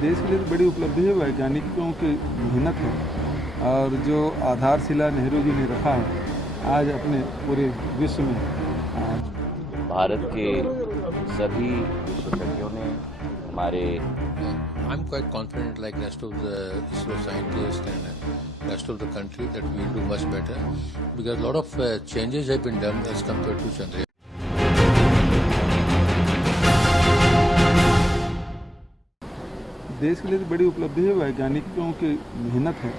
देश के लिए तो बड़ी उपलब्धि है, वैज्ञानिकों की मेहनत है और जो आधारशिला नेहरू जी ने रखा है आज अपने पूरे विश्व में। भारत के सभी विशेषज्ञों ने हमारे I'm quite confident, like rest of the ISRO scientists and rest of the country, that we will do much better because a lot of changes have been done as compared to Chandrayaan. देश के लिए तो बड़ी उपलब्धि है, वैज्ञानिकों की मेहनत है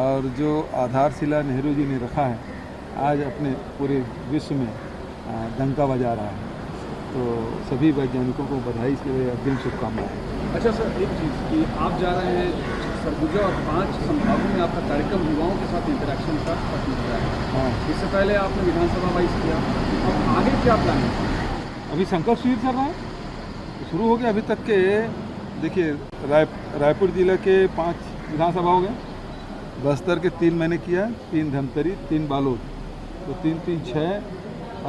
और जो आधारशिला नेहरू जी ने रखा है आज अपने पूरे विश्व में डंका बजा रहा है। तो सभी वैज्ञानिकों को बधाई, इसके लिए अग्रिम शुभकामनाएं। अच्छा सर, एक चीज़ कि आप जा रहे हैं सरगुजा और 5 संभागों में आपका कार्यक्रम युवाओं के साथ इंटरेक्शन का खत्म हो रहा है। हाँ, इससे पहले आपने विधानसभा वाइज किया, अब आगे क्या प्लान है? अभी संकल्प शिविर चल रहा है, शुरू हो गया। अभी तक के देखिए रायपुर जिला के 5 विधानसभा हो गए, बस्तर के 3 मैंने किया, 3 धमतरी, 3 बालोद, तो 3-3 6,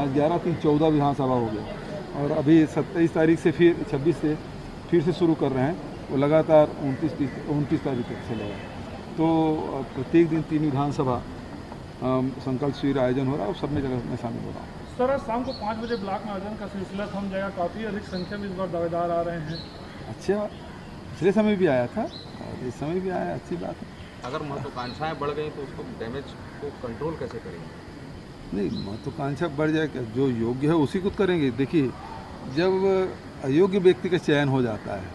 आज 11, 3 14 विधानसभा हो गए। और अभी 27 तारीख से फिर 26 से फिर से शुरू कर रहे हैं, वो लगातार 29 तारीख तक चलेगा। तो प्रत्येक दिन 3 विधानसभा संकल्प शिविर आयोजन हो रहा है और सब में जगह मैं शामिल हो रहा हूँ। सर, आज शाम को 5 बजे ब्लॉक में आयोजन का सिलसिला थम जाएगा, काफ़ी अधिक संख्या में इस बार दावेदार आ रहे हैं। अच्छा, पिछले समय भी आया था और इस समय भी आया, अच्छी बात है। अगर महत्वाकांक्षाएं बढ़ गई तो उसको डैमेज को कंट्रोल कैसे करेंगे? नहीं, महत्वाकांक्षा बढ़ जाए, जो योग्य है उसी को करेंगे। देखिए, जब अयोग्य व्यक्ति का चयन हो जाता है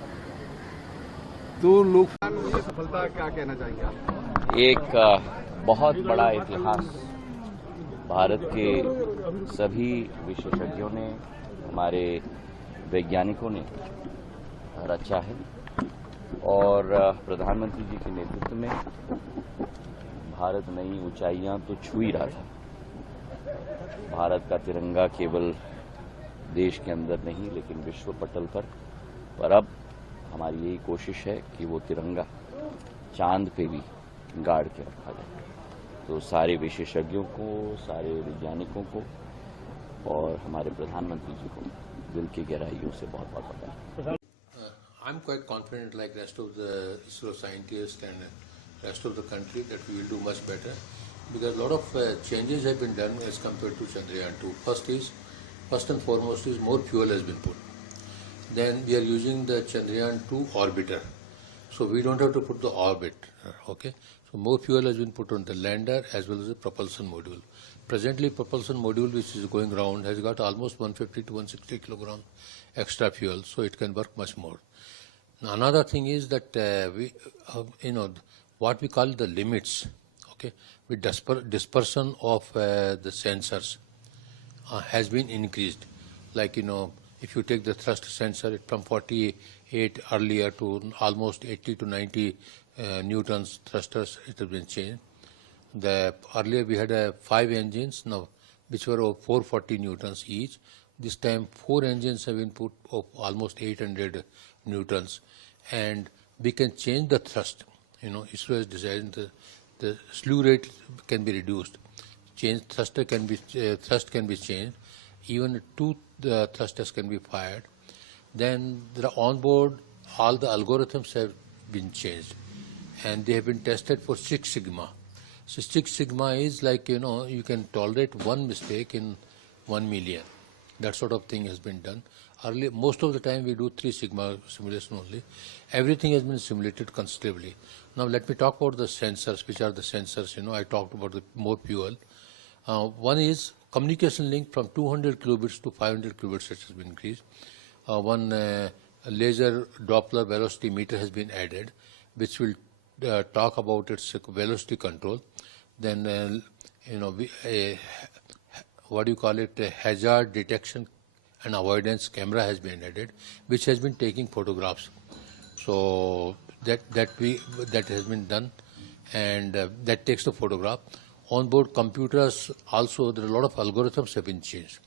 तो लोग सफलता क्या कहना चाहेंगे आप? एक बहुत बड़ा इतिहास भारत के सभी विशेषज्ञों ने, हमारे वैज्ञानिकों ने रचा है और प्रधानमंत्री जी के नेतृत्व में भारत नई ऊंचाइयां तो छू ही रहा था। भारत का तिरंगा केवल देश के अंदर नहीं लेकिन विश्व पटल पर अब हमारी यही कोशिश है कि वो तिरंगा चांद पे भी गाड़ के रखा जाए। तो सारे विशेषज्ञों को, सारे वैज्ञानिकों को और हमारे प्रधानमंत्री जी को दिल की गहराइयों से बहुत बहुत बधाई। I'm quite confident, like rest of the ISRO scientists and rest of the country, that we will do much better because a lot of changes have been done as compared to Chandrayaan 2. First and foremost is more fuel has been put. Then we are using the Chandrayaan 2 orbiter, so we don't have to put the orbit. Okay, so more fuel has been put on the lander as well as the propulsion module. Presently, propulsion module which is going around has got almost 150 to 160 kilograms extra fuel, so it can work much more. Now, another thing is that what we call the limits, okay, with dispersion of the sensors has been increased. Like, if you take the thrust sensor from 48 earlier to almost 80 to 90 newtons thrusters, it has been changed. Earlier we had 5 engines now, which were of 440 newtons each. This time 4 engines have been put of almost 800 newtons, and we can change the thrust. ISRO has designed the slew rate can be reduced. Thrust can be changed. Even 2 thrusters can be fired. Then on board all the algorithms have been changed, and they have been tested for 6 sigma. So 6 sigma is like, you can tolerate one mistake in 1 million. That sort of thing has been done. Earlier, most of the time we do 3 sigma simulation only. Everything has been simulated considerably. Now let me talk about the sensors. Which are the sensors? I talked about the more fuel. One is communication link from 200 kilobits to 500 kilobits has been increased. One laser Doppler velocity meter has been added, which will talk about its velocity control. Then, a hazard detection and avoidance camera has been added, which has been taking photographs. So that has been done, and that takes the photograph. Onboard computers also, there are a lot of algorithms have been changed.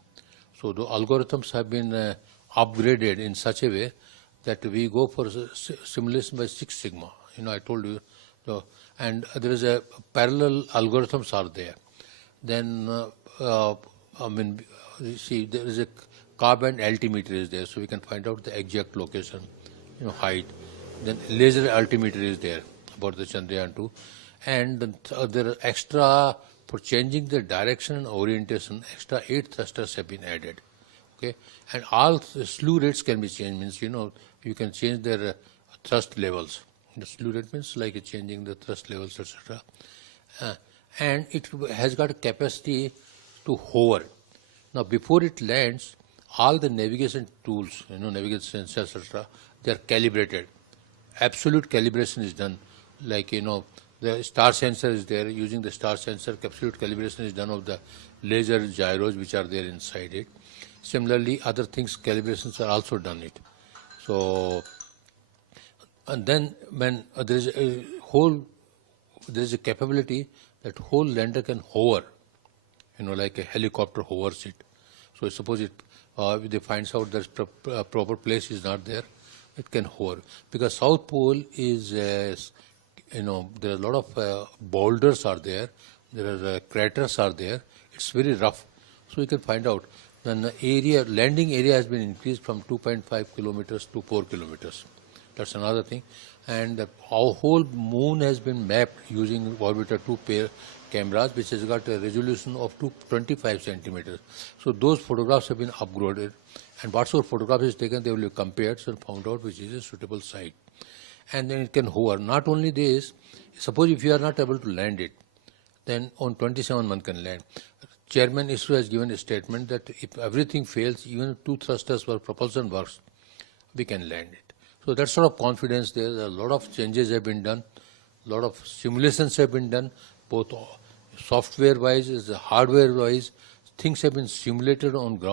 So the algorithms have been upgraded in such a way that we go for simulation by 6 sigma. I told you. So, and there is a parallel algorithms are there. Then, see, there is a carbon altimeter is there, so we can find out the exact location, height. Then laser altimeter is there about the Chandrayaan 2. And there are extra, for changing the direction and orientation, extra 8 thrusters have been added. Okay, and all slew rates can be changed, means, you can change their thrust levels. The slew rate means like changing the thrust levels, etc. And it has got a capacity to hover. Now, before it lands, all the navigation tools, navigation sensors, etc., they are calibrated. Absolute calibration is done. Like, the star sensor is there. Using the star sensor, absolute calibration is done of the laser gyros which are there inside it. Similarly, other things, calibrations are also done it. So, and then when there is a capability that whole lander can hover, like a helicopter hovers it. So suppose if they finds out that proper place is not there, it can hover. Because South Pole is, there are a lot of boulders are there, there are craters are there. It's very rough. So you can find out. Then the landing area has been increased from 2.5 kilometers to 4 kilometers. That's another thing. And our whole moon has been mapped using Orbiter 2 pair cameras, which has got a resolution of 225 centimeters. So those photographs have been upgraded, and whatsoever photograph is taken, they will be compared and found out which is a suitable site. And then it can hover. Not only this, suppose if you are not able to land it, then on 27 one can land. Chairman ISRO has given a statement that if everything fails, even 2 thrusters for propulsion works, we can land it. So that sort of confidence there. A lot of changes have been done, a lot of simulations have been done, both software-wise as hardware-wise. Things have been simulated on ground.